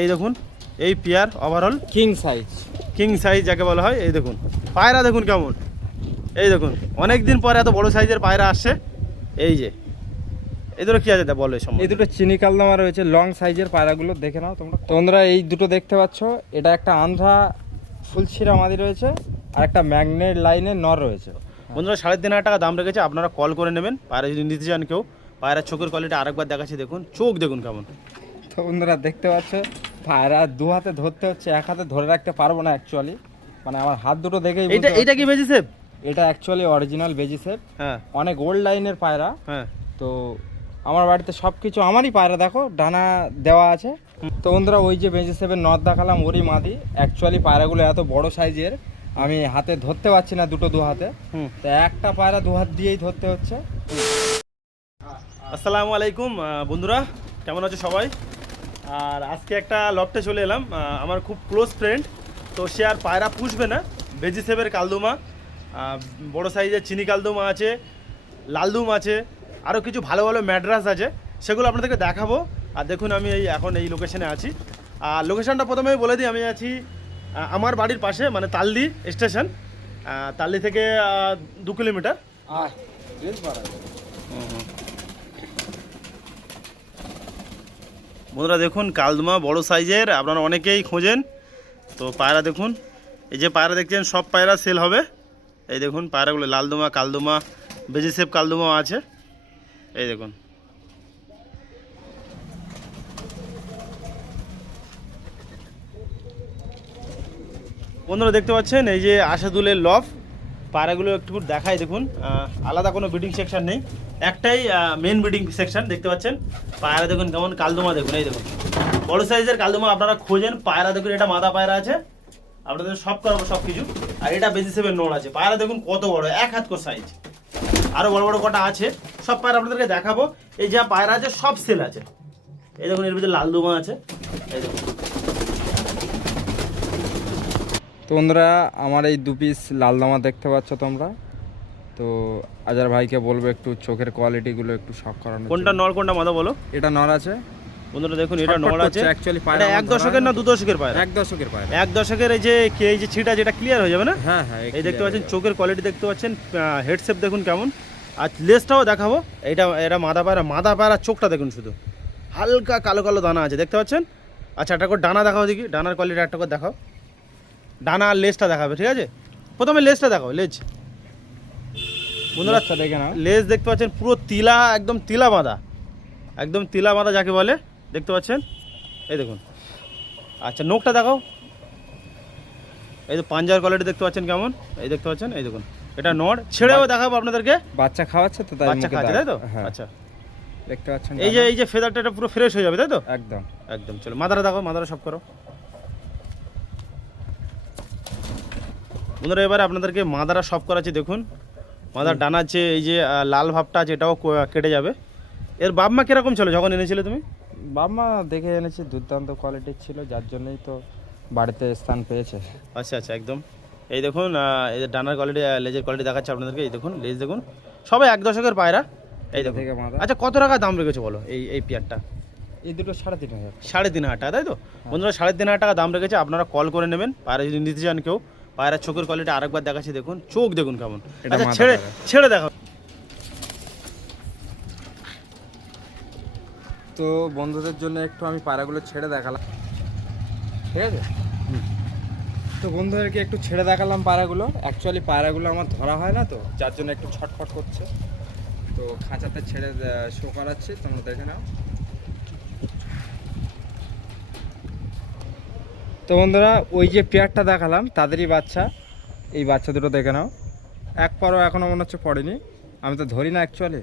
এই দেখুন এই পেয়ার ওভারঅল কিং সাইজ যাকে বলা হয়। এই দেখুন পায়রা দেখুন কেমন, এই দেখুন অনেক দিন পরে এত বড় সাইজের পায়রা আসছে। এই যে এই দুটো কি আছে তা বলো। এই দুটো চিনি কালদমা রয়েছে, লং সাইজের পায়রাগুলো দেখে নাও তোমরা এই দুটো দেখতে পাচ্ছ। এটা একটা আন্ধ্রা ফুলছিরা মাদি রয়েছে আর একটা ম্যাগনেট লাইনের নর রয়েছে। বন্ধুরা 3,500 টাকা দাম রেখেছে, আপনারা কল করে নেবেন পায়রা যদি নিতে চান কেউ। পায়রার চোখের কোয়ালিটি আরেকবার দেখাচ্ছি, দেখুন চোখ দেখুন কেমন। তো বন্ধুরা দেখতে পাচ্ছ পায়রা দু হাতে ধরতে হচ্ছে, এক হাতে ধরে রাখতে পারবো না অ্যাকচুয়ালি, মানে আমার হাত দুটো দেখেই। এটা কি বেজি সেপ? এটা অ্যাকচুয়ালি অরিজিনাল বেজি সেপ। হ্যাঁ, অনেক ওল্ড লাইনের পায়রা। হ্যাঁ, তো আমার বাড়িতে সব কিছু আমারই পায়রা, দেখো ডানা দেওয়া আছে। তো বন্ধুরা ওই যে বেজি সেপের নথ দেখালাম ওরই মাদি। অ্যাকচুয়ালি পায়রাগুলো এত বড় সাইজের আমি হাতে ধরতে পারছি না দু হাতে, তো একটা পায়রা দু হাত দিয়েই ধরতে হচ্ছে। আসসালামু আলাইকুম বন্ধুরা, কেমন আছো সবাই? আর আজকে একটা লফটে চলে এলাম, আমার খুব ক্লোজ ফ্রেন্ড। তো সে আর পায়রা পুষবে না, বেজি সেপের কালদুমা, বড় সাইজের চিনি কালদুমা আছে, লালদুম আছে, আরও কিছু ভালো ভালো ম্যাড্রাস আছে, সেগুলো আপনাদেরকে দেখাবো। আর দেখুন আমি এখন এই লোকেশনে আছি। আর লোকেশনটা প্রথমেই বলে দিই, আমি আছি আমার বাড়ির পাশে, মানে তালদি স্টেশন। তালদি থেকে 2 কিলোমিটার। বন্ধুরা দেখুন কালদুমা বড় সাইজের, আপনারা অনেকেই খোঁজেন। তো পায়রা দেখুন, এই যে পায়রা দেখছেন সব পায়রা সেল হবে। এই দেখুন পায়রাগুলো লালদুমা, কালদুমা, বেজি সেপ কালদুমাও আছে। এই দেখুন বন্ধুরা দেখতে পাচ্ছেন এই যে আশাদুলের লফ। পায়রাগুলো একটু দেখাই, দেখুন আলাদা কোনো ব্রিডিং সেকশন নেই, একটাই মেন ব্রিডিং সেকশন। দেখতে পাচ্ছেন পায়রা দেখুন কেমন, কালদুমা দেখুন, এই দেখুন বড় সাইজের কালদুমা আপনারা খোঁজেন। পায়রা দেখুন, এটা মাদা পায়রা আছে, আপনাদের সব করাবো সব কিছু। আর এটা বেজি সেপের নোড় আছে। পায়রা দেখুন কত বড়, 1 হাত করে সাইজ। আরও বড় বড় কটা আছে, সব পায়রা আপনাদেরকে দেখাবো। এই যা পায়রা আছে সব সেল আছে। এই দেখুন এর ভিতরে লালদুমা আছে, এই দেখুন। তো বন্ধুরা আমার এই 2 পিস লালদমা দেখতে পাচ্ছ তোমরা। তো আজার ভাইকে বলবো একটু চোখের কোয়ালিটিগুলো একটু শক করানো। কোনটা নর কোনটা মাদা বলো? এটা নর আছে বন্ধুরা দেখুন, এটা নর আছে। অ্যাকচুয়ালি পায়রা 1 দশকের না 2 দশকের পায়রা? 1 দশকের পায়রা। 1 দশকের। এই যে ছিটা যেটা ক্লিয়ার হয়ে যাবে না? হ্যাঁ হ্যাঁ, এই দেখতে পাচ্ছেন চোখের কোয়ালিটি দেখতে পাচ্ছেন, হেডশেপ দেখুন কেমন। আর লেজটাও দেখাবো। এটা মাদা পায়রা চোখটা দেখুন, শুধু হালকা কালো কালো দানা আছে, দেখতে পাচ্ছেন। আচ্ছা একটা করে ডানা দেখাও দেখি, ডানার কোয়ালিটি একটা করে দেখাও। ডানা আর লেজটা দেখাবে, ঠিক আছে? প্রথমে লেজটা দেখাও, লেজ। বন্ধুরা দেখে না, লেজ দেখতে পাচ্ছেন পুরো তিলা, একদম তিলা বাঁধা, একদম তিলা বাঁধা যাকে বলে, দেখতে পাচ্ছেন। এই দেখুন। আচ্ছা নোকটা দেখাও। এই যে পাঞ্জার কোয়ালিটি দেখতে পাচ্ছেন কেমন, এই দেখতে পাচ্ছেন। এই দেখুন এটা নড়, ছেড়েও দেখাবো আপনাদেরকে। বাচ্চা খাওয়াচ্ছে তো, তাই বাচ্চা খাচ্ছে, তাই তো? আচ্ছা দেখতে পাচ্ছেন এই যে ফেদারটা, এটা পুরো ফ্রেশ হয়ে যাবে, তাই তো? একদম একদম। চলো মাদারা দেখাও, মাদারা সব করো বন্ধুরা। এবারে আপনাদেরকে মাদারা সব করাচ্ছি, দেখুন মাদার ডানা আছে, এই যে লাল ভাবটা আছে এটাও কেটে যাবে। এর বাপ মা কিরকম ছিল যখন এনেছিলে তুমি? বাপ মা দেখে এনেছি, দুর্দান্ত কোয়ালিটির ছিল, যার জন্যই তো বাড়িতে স্থান পেয়েছে। আচ্ছা আচ্ছা, একদম। এই দেখুন এই যে ডানার কোয়ালিটি, লেজের কোয়ালিটি দেখাচ্ছে আপনাদেরকে। এই দেখুন লেজ দেখুন, সবাই 1 দশকের পায়রা। এই দেখুন। আচ্ছা কত টাকা দাম রেখেছো বলো এই পেয়ারটা? এই দুটো 3,500। 3,500 টাকা, তাই তো? বন্ধুরা 3,500 টাকা দাম রেখেছে, আপনারা কল করে নেবেন পায়রা যদি নিতে চান কেউ। পায়রার চোখের কোয়ালিটি আরেকবার দেখাচ্ছি, দেখুন চোখ দেখুন কেমন। আচ্ছা ছেড়ে দেখো। তো বন্ধুদের জন্য একটু আমি পায়রাগুলো ছেড়ে দেখালাম, ঠিক আছে? তো বন্ধুদেরকে একটু ছেড়ে দেখালাম পায়রাগুলো। অ্যাকচুয়ালি পায়রাগুলো আমার ধরা হয় না, তো যার জন্য একটু ছটফট করছে। তো খাঁচাতে ছেড়ে শো করাচ্ছি, তোমরা দেখে নাও। তো বন্ধুরা ওই যে পেয়ারটা দেখালাম তাদেরই বাচ্চা, এই বাচ্চা দুটো দেখে নাও। এক পারও এখনও মনে হচ্ছে পড়েনি, আমি তো ধরি না অ্যাকচুয়ালি।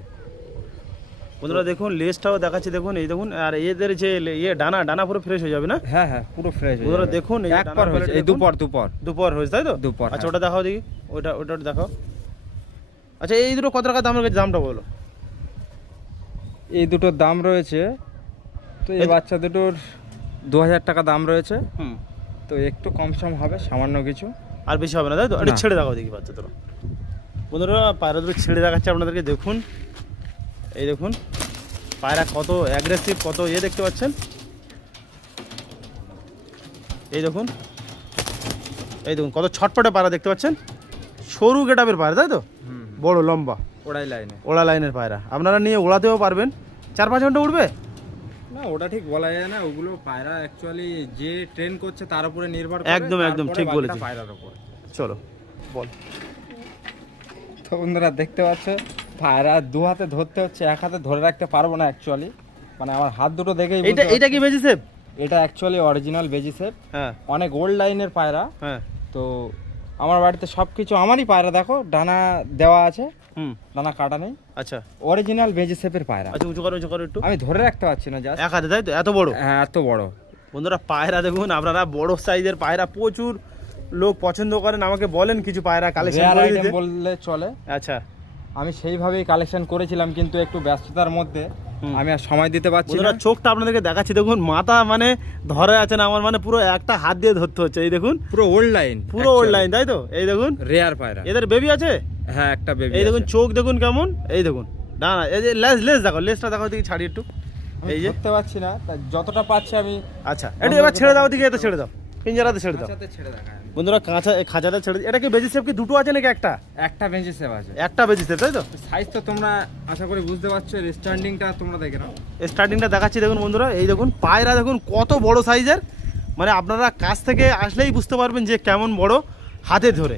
বন্ধুরা দেখুন লেজটাও দেখাচ্ছি, দেখুন এই দেখুন। আর এদের যে ডানা পুরো ফ্রেশ হয়ে যাবে না? হ্যাঁ হ্যাঁ, পুরো ফ্রেশ। বন্ধুরা দেখুন এক পার হয়েছে, এই দুপর হয়েছে, তাই তো? দুপর। আচ্ছা ওটা দেখাও দেখি, ওটা দেখাও। আচ্ছা এই দুটো কত টাকা দাম রয়েছে, দামটা বলো। এই দুটোর দাম রয়েছে, তো এই বাচ্চা দুটোর 2,000 টাকা দাম রয়েছে। তো একটু কম সম হবে, সামান্য কিছু, আর বেশি হবে না, তাই তো? এটা ছেড়ে দেখাও দেখি বাচ্চা দুটো। বন্ধুরা পায়রা দুটো ছেড়ে দেখাচ্ছে আপনাদেরকে, দেখুন এই দেখুন পায়রা কত অ্যাগ্রেসিভ, কত দেখতে পাচ্ছেন। এই দেখুন কত ছটপটে পায়রা দেখতে পাচ্ছেন, সরু গেটাপের পায়রা তাই তো, বড় লম্বা ওড়া লাইনের পায়রা। আপনারা নিয়ে ওড়াতেও পারবেন, 4-5 ঘন্টা উঠবে না, ওটা ঠিক বলা যায় না। ওগুলো পায়রা অ্যাকচুয়ালি যে ট্রেন করছে তার উপরে নির্ভর করে। একদম ঠিক বলেছেন। পায়রার উপর চলো বল। তো বন্ধুরা দেখতে পাচ্ছ পায়রা দু হাতে ধরতে হচ্ছে, এক হাতে ধরে রাখতে পারবো না অ্যাকচুয়ালি, মানে আমার হাত দুটো দেখেই এটা কি বেজি সেপ? এটা অ্যাকচুয়ালি অরিজিনাল বেজি সেপ। হ্যাঁ, অনেক ওল্ড লাইনের পায়রা। হ্যাঁ, তো আমার বাড়িতে সবকিছু আমারই পায়রা, দেখো ডানা দেওয়া আছে, ডানা কাটা নেই। আচ্ছা, অরিজিনাল বেজি সেপের পায়রা। আচ্ছা উঁচু করো একটু। আমি ধরে রাখতে পারছি না, জাস্ট এক হাতে তাই তো, এত বড়? হ্যাঁ, এত বড়। বন্ধুরা পায়রা দেখুন, আপনারা বড় সাইজের পায়রা প্রচুর লোক পছন্দ করেন, আমাকে বলেন কিছু পায়রা কালেকশন করে দিতে বললে চলে। আচ্ছা, আমি সেইভাবেই কালেকশন করেছিলাম, কিন্তু একটু ব্যস্ততার মধ্যে আমি আর সময় দিতে পারছি না। চোখটা আপনাদেরকে দেখাচ্ছি দেখুন, মাথা মানে ধরে আছে না আমার, মানে পুরো একটা হাত দিয়ে ধরতে হচ্ছে। এই দেখুন পুরো ওল্ড লাইন, পুরো ওল্ড লাইন তাই তো। এই দেখুন রেয়ার পায়রা। এদের বেবি আছে? হ্যাঁ, একটা বেবি। এই দেখুন চোখ দেখুন কেমন, এই দেখুন না না, এই যে লেজ দেখো, লেজটা দেখো দিকে ছাড়ি একটু। এই যে ধরতে পারছি না, যতটা পাচ্ছি আমি। আচ্ছা, এটা এবার ছেড়ে দাও দিকে, এটা ছেড়ে দাও, পিঞ্জারাতে ছেড়ে দাও। ছেড়ে দেখা বন্ধুরা খাঁচাতে ছেড়ে দিই। এটা কি বেজি সেপ কি দুটো আছে নাকি একটা? একটা বেঞ্চি সেভ আছে, একটা বেজি সেপ তাই তো। সাইজ তো তোমরা আশা করি বুঝতে পারছো, স্ট্যান্ডিংটা তোমরা দেখে নাও। স্টার্টিংটা দেখাচ্ছি দেখুন বন্ধুরা, এই দেখুন পায়রা দেখুন কত বড় সাইজের, মানে আপনারা কাছ থেকে আসলেই বুঝতে পারবেন যে কেমন বড়, হাতে ধরে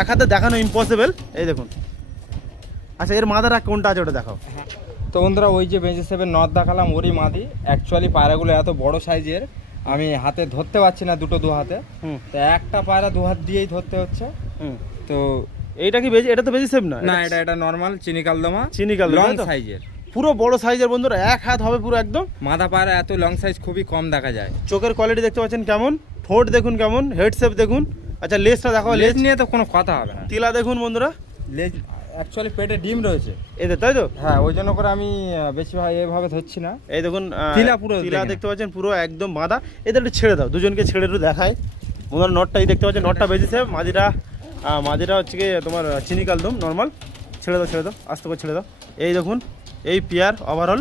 এক হাতে দেখানো ইম্পসিবল। এই দেখুন। আচ্ছা, এর মাদারা কোনটা আছে ওটা দেখাও। তো বন্ধুরা ওই যে বেঞ্চি সেভের নথ দেখালাম, ওরই মাদি। অ্যাকচুয়ালি পায়রাগুলো এত বড় সাইজের, আমি হাতে ধরতে পারছি না, দু হাতে। তো একটা পায়রা 2 হাত দিয়েই ধরতে হচ্ছে। তো এইটা কি বেজি? এটা তো বেজি সেপ না, না, এটা নরমাল চিনি কালদমা, লং সাইজের, পুরো বড় সাইজের বন্ধুরা, এক হাত হবে পুরো একদম। মাদা পায়রা এত লং সাইজ খুবই কম দেখা যায়। চোখের কোয়ালিটি দেখতে পাচ্ছেন কেমন, ঠোঁট দেখুন কেমন, হেড শেপ দেখুন। আচ্ছা লেজটা দেখো, লেজ নিয়ে তো কোনো কথা হবে না। তিলা দেখুন বন্ধুরা, লেজ অ্যাকচুয়ালি পেটে ডিম রয়েছে এদের তাই তো। হ্যাঁ, ওই জন্য করে আমি বেশিরভাগ এভাবে ধরছি না। এই দেখুন তিলা দেখতে পাচ্ছেন পুরো একদম বাঁধা। এদের একটু ছেড়ে দাও, দুজনকে ছেড়ে একটু দেখায় বন্ধুরা। নটটাই দেখতে পাচ্ছেন, নটটা বেজেছে। মাদিরা হচ্ছে কি তোমার চিনি কালদম নর্মাল। ছেড়ে দাও আস্তে করে ছেড়ে দাও। এই দেখুন এই পেয়ার ওভারঅল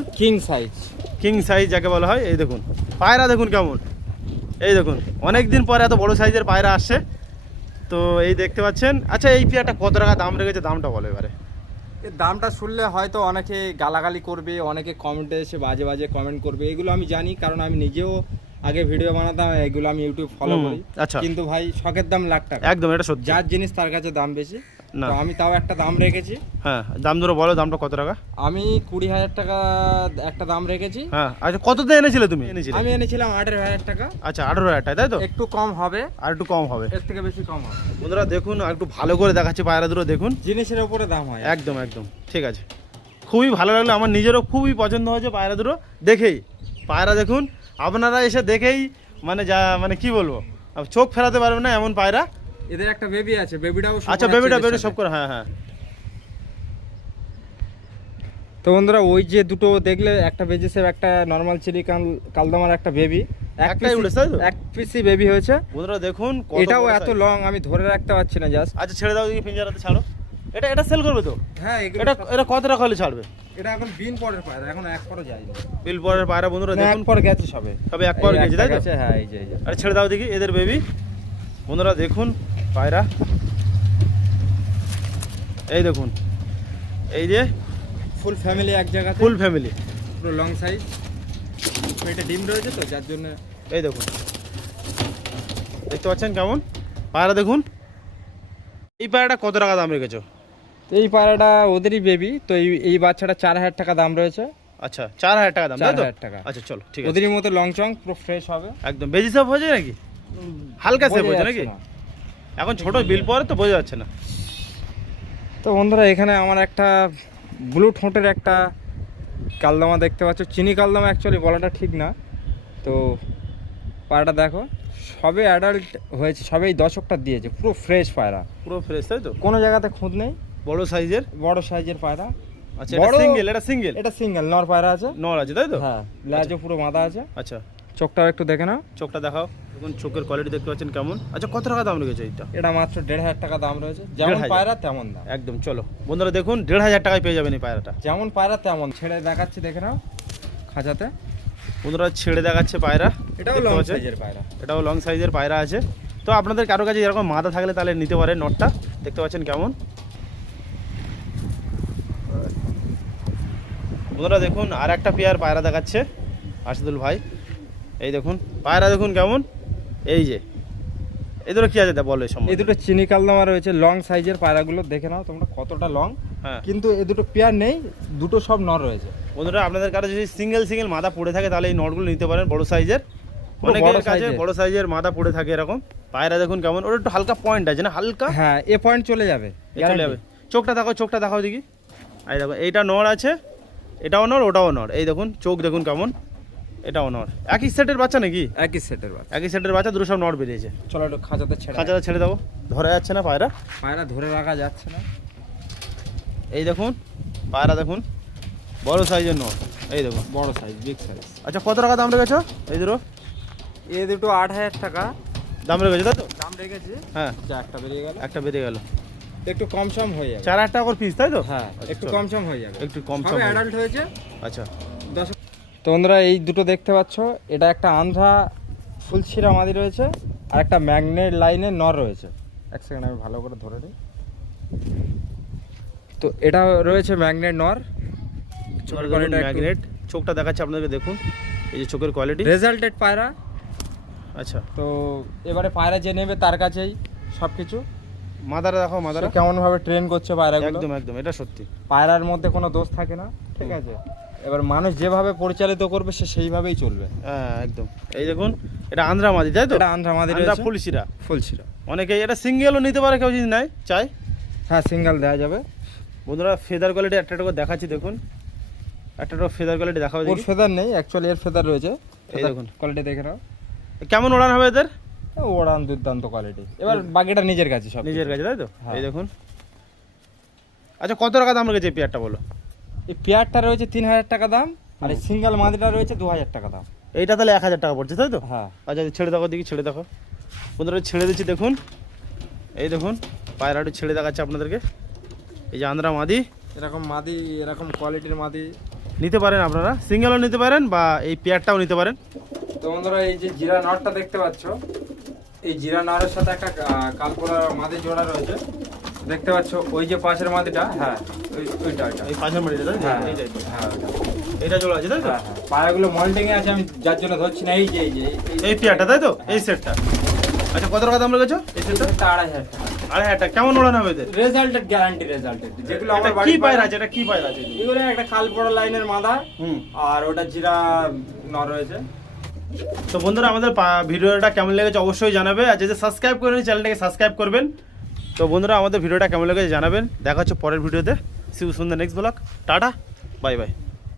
কিং সাইজ যাকে বলা হয়। এই দেখুন পায়রা দেখুন কেমন, এই দেখুন অনেক দিন পরে এত বড় সাইজের পায়রা আসছে। তো এই দেখতে পাচ্ছেন। আচ্ছা, এই পেয়ারটা কত টাকা দাম রেখেছে, দামটা বলো এবারে। এর দামটা শুনলে হয়তো অনেকে গালাগালি করবে, অনেকে কমেন্টে এসে বাজে কমেন্ট করবে, এগুলো আমি জানি, কারণ আমি নিজেও আগে ভিডিও বানাতাম, এগুলো আমি ইউটিউব ফলো করি। আচ্ছা, কিন্তু ভাই শখের দাম লাখ টাকা, একদম এটা সত্যি। যার জিনিস তার কাছে দাম বেশি। না, তো আমি তাও একটা দাম রেখেছি। হ্যাঁ, দাম ধরে বলো, দামটা কত টাকা? আমি 20,000 টাকা একটা দাম রেখেছি। হ্যাঁ, আচ্ছা কততে এনেছিলে তুমি? আমি এনেছিলাম 18,000 টাকা। আচ্ছা, 18,000 টাকা তাই তো। একটু কম হবে, আর একটু কম হবে, এর থেকে বেশি কম হবে। বন্ধুরা দেখুন, একটু ভালো করে দেখাচ্ছি পায়রা দুটো দেখুন, জিনিসের উপরে দাম হয়। একদম ঠিক আছে। খুবই ভালো লাগলো, আমার নিজেরও খুবই পছন্দ হয়েছে পায়রা দুটো দেখেই। পায়রা দেখুন, আপনারা এসে দেখেই মানে কি বলবো, চোখ ফেরাতে পারবেন না এমন পায়রা। এদের একটা বেবি আছে, বেবিটাও। আচ্ছা, বেবিটা সব করে। হ্যাঁ। তো বন্ধুরা ওই যে দুটো দেখলে, একটা বেজেছে, একটা নরমাল চিলি কালদমার একটা বেবি, একটাই উড়েছে তাই তো? এক পিসি বেবি হয়েছে। বন্ধুরা দেখুন এটাও এত লং, আমি ধরে রাখতে পারছি না জাস্ট। আচ্ছা, ছেড়ে দাও দিকে, পিঞ্জারাতে ছাড়ো। এটা সেল করবে তো? হ্যাঁ, এটা কত টাকা হলে ছাড়বে? এটা এখন বিন পরের পায়রা, এখন এক পরও যায়নি। বিল পরের পায়রা বন্ধুরা দেখুন, এক পর গেছে তবে এক পর গেছে তাই তো। হ্যাঁ, এই যে আরে ছেড়ে দাও দেখি এদের বেবি। বন্ধুরা দেখুন পায়রা, এই দেখুন, এই যে ফুল ফ্যামিলি এক জায়গাতে, ফুল ফ্যামিলি, পুরো লং সাইজ, পেটে ডিম রয়েছে তো যার জন্য। এই দেখুন দেখতে পাচ্ছেন কেমন পায়রা দেখুন। এই পায়রাটা কত টাকা দাম রেখেছো? এই পায়রাটা ওদেরই বেবি, তো এই বাচ্চাটা 4,000 টাকা দাম রয়েছে। আচ্ছা, 4,000 টাকা দাম তাই তো? 4,000 টাকা। আচ্ছা চলো ঠিক আছে। ওদেরই মতো লং চং, পুরো ফ্রেশ হবে একদম। বেজি সেপ হয়েছে নাকি? হালকা সেপ হয়েছে নাকি? এখন ছোট বিল পরে তো বোঝা যাচ্ছে না। তো বন্ধুরা এখানে আমার একটা ব্লু ঠোঁটের একটা কালদমা দেখতে পাচ্ছ, চিনি কালদমা অ্যাকচুয়ালি বলাটা ঠিক না। তো পায়রাটা দেখো, সবে অ্যাডাল্ট হয়েছে, সবেই দশকটা দিয়েছে, পুরো ফ্রেশ পায়রা, পুরো ফ্রেশ তাই তো? কোনো জায়গাতে খুঁত নেই। বড় সাইজের পায়রা। আচ্ছা, এটা সিঙ্গেল? এটা সিঙ্গেল নর পায়রা আছে। নর আছে তাই তো? হ্যাঁ, লেজও পুরো বাঁধা আছে। আচ্ছা, চোখটাও একটু দেখে নাও। চোখটা দেখাও, দেখুন চোখের কোয়ালিটি দেখতে পাচ্ছেন কেমন। আচ্ছা, কত টাকা দাম রেখেছে এটা? এটা মাত্র 1,500 টাকা দাম রয়েছে, যেমন পায়রা তেমন দাম। একদম। চলো বন্ধুরা দেখুন, 1,500 টাকায় পেয়ে যাবেন এই পায়রাটা। যেমন পায়রা তেমন। ছেড়ে দেখাচ্ছি, দেখে নাও খাঁচাতে। বন্ধুরা ছেড়ে দেখাচ্ছে পায়রা, এটাও দেখতে লং পাচ্ছেন? সাইজের পায়রা। এটাও লং সাইজের পায়রা আছে। তো আপনাদের কারো কাছে এরকম মাথা থাকলে তাহলে নিতে পারেন নটটা, দেখতে পাচ্ছেন কেমন। বন্ধুরা দেখুন আর একটা পেয়ার পায়রা দেখাচ্ছে আশাদুল ভাই, এই দেখুন পায়রা দেখুন কেমন। এই যে এই দুটো কি আছে তা বলো এই সম্বন্ধে। দুটো চিনি কালদমা রয়েছে, লং সাইজের পায়রাগুলো দেখে নাও তোমরা কতটা লং। হ্যাঁ কিন্তু এই দুটো পেয়ার নেই, দুটো সব নর রয়েছে। বন্ধুরা আপনাদের কাছে যদি সিঙ্গেল সিঙ্গেল মাথা পড়ে থাকে তাহলে এই নটগুলো নিতে পারেন বড় সাইজের। পুরো অনেকের বড় কাছে size-এর। বড় সাইজের মাথা পড়ে থাকে এরকম। পায়রা দেখুন কেমন, ওটা একটু হালকা পয়েন্ট আছে না, হালকা হ্যাঁ, এ পয়েন্ট চলে যাবে, এই চলে যাবে। চোখটা দেখাও, চোখটা দেখাও দেখি। এই দেখো এইটা নর আছে, এটাও নর ওটাও নর। এই দেখুন চোখ দেখুন কেমন, এটাও নর। একই সেটের বাচ্চা নাকি? একই সেটের বাচ্চা। একই সেটের বাচ্চা, দুটো সব নর বেরিয়েছে। চলো একটু খাঁচাতে ছেড়ে। খাঁচাটা ছেড়ে দেবো, ধরা যাচ্ছে না পায়রা। পায়রা ধরে রাখা যাচ্ছে না। এই দেখুন পায়রা দেখুন, বড় সাইজের নর। এই দেখুন বড় সাইজ, বিগ সাইজ। আচ্ছা কত টাকা দাম রেখেছো এই দুটো? এ দুটো 8,000 টাকা দাম রেখেছো তাই তো? দাম রেখেছি। হ্যাঁ যা একটা বেরিয়ে গেল, একটা বেরিয়ে গেল। একটু কম সম হয়ে যাবে। 4,000 টাকা করে পিস তাই তো? হ্যাঁ, একটু চলো। কম সম হয়ে যাবে। একটু কম সম সবে হয়ে- অ্যাডাল্ট হয়েছে। আচ্ছা 10। তো বন্ধুরা এই দুটো দেখতে পাচ্ছ, এটা একটা আন্ধ্রা ফুলছিরা মাদি রয়েছে, আর একটা ম্যাগনেট লাইনের নর রয়েছে। এক সেকেন্ড আমি ভালো করে ধরে নিই। তো এটা রয়েছে ম্যাগনেট নর। চোখের কোয়ালিটি ম্যাগনেট, চোখটা দেখাচ্ছে আপনাদেরকে দেখুন, এই যে চোখের কোয়ালিটি। রেজাল্টেড পায়রা। আচ্ছা তো এবারে পায়রা যে নেবে তার কাছেই সব কিছু। মাদারা দেখাও, মাদারা কেমন ভাবে ট্রেন করছে পায়রাগুলো। একদম একদম, এটা সত্যি। পায়রার মধ্যে কোনো দোষ থাকে না, ঠিক আছে। এবার মানুষ যেভাবে পরিচালিত করবে সে সেইভাবেই চলবে। হ্যাঁ একদম। এই দেখুন এটা আন্ধ্রা মাদি তাই তো? এটা আন্ধ্রা মাদি আন্ধ্রা রয়েছে, ফুলশিরা। ফুলছিরা। অনেকে এটা সিঙ্গেলও নিতে পারে কেউ যদি নেয় চাই। হ্যাঁ, সিঙ্গেল দেওয়া যাবে। বন্ধুরা ফেদার কোয়ালিটি একটা করে দেখাচ্ছি দেখুন, একটা ফেদার কোয়ালিটি দেখাও ওর দেখি। ফেদার নেই, অ্যাকচুয়ালি এর ফেদার রয়েছে। এই দেখুন কোয়ালিটি দেখে নাও, কেমন ওড়ান হবে এদের। ওড়ান দুর্দান্ত কোয়ালিটি। এবার বাকিটা নিজের কাছে সব। নিজের কাছে তাই তো? হ্যাঁ। এই দেখুন। আচ্ছা কত টাকা দাম রেখেছে এই পেয়ারটা বলো? এই পেয়ারটা রয়েছে 3,000 টাকা দাম, আর এই সিঙ্গেল মাদিটা রয়েছে 2,000 টাকা দাম। এইটা তাহলে 1,000 টাকা পড়ছে তাই তো? হ্যাঁ। আচ্ছা ছেড়ে দেখো দেখি, ছেড়ে দেখো। বন্ধুরা ছেড়ে দিচ্ছি দেখুন, এই দেখুন পায়রাটি ছেড়ে দেখাচ্ছে আপনাদেরকে। এই যে আন্ধ্রা মাদি, এরকম মাদি, এরকম কোয়ালিটির মাদি নিতে পারেন আপনারা, সিঙ্গেলও নিতে পারেন বা এই পেয়ারটাও নিতে পারেন। তো বন্ধুরা এই যে জিরা নটটা দেখতে পাচ্ছ, এই জিরা নটের সাথে একটা কালপোলা মাদি জোড়া রয়েছে, দেখতে পাচ্ছ। ওই যে পাশের মাদিটা, হ্যাঁ ওইটা ওইটা। এই পাশের মাদিটা তাই তো? হ্যাঁ, এইটাই তো। হ্যাঁ, ওইটা। এইটা জোড়া আছে তাই তো? হ্যাঁ, হ্যাঁ। পায়াগুলো মল্টিং এ আছে, আমি যার জন্য ধরছি না। এই যে এই যে এই পেয়ারটা তাই তো? এই সেটটা। আচ্ছা কত টাকা দাম রেখেছো এই সেটটা? 2,500 টাকা। 2,500 টাকা। কেমন ওড়ান হবে এদের? Resulted, guarantee resulted. যেগুলো আমার এটা বাড়ি কি পায়রা আছে? এটা কি পায়রা আছে? এগুলো একটা কালপোড়া লাইনের মাদা, হুম। আর ওটা জিরা নর রয়েছে। তো বন্ধুরা আমাদের ভিডিওটা কেমন লেগেছে অবশ্যই জানাবে, আর যদি সাবস্ক্রাইব করেন চ্যানেলটাকে সাবস্ক্রাইব করবেন। তো বন্ধুরা আমাদের ভিডিওটা কেমন লেগেছে জানাবেন। দেখা হচ্ছে পরের ভিডিওতে। See you soon the next blog. Tata, bye by.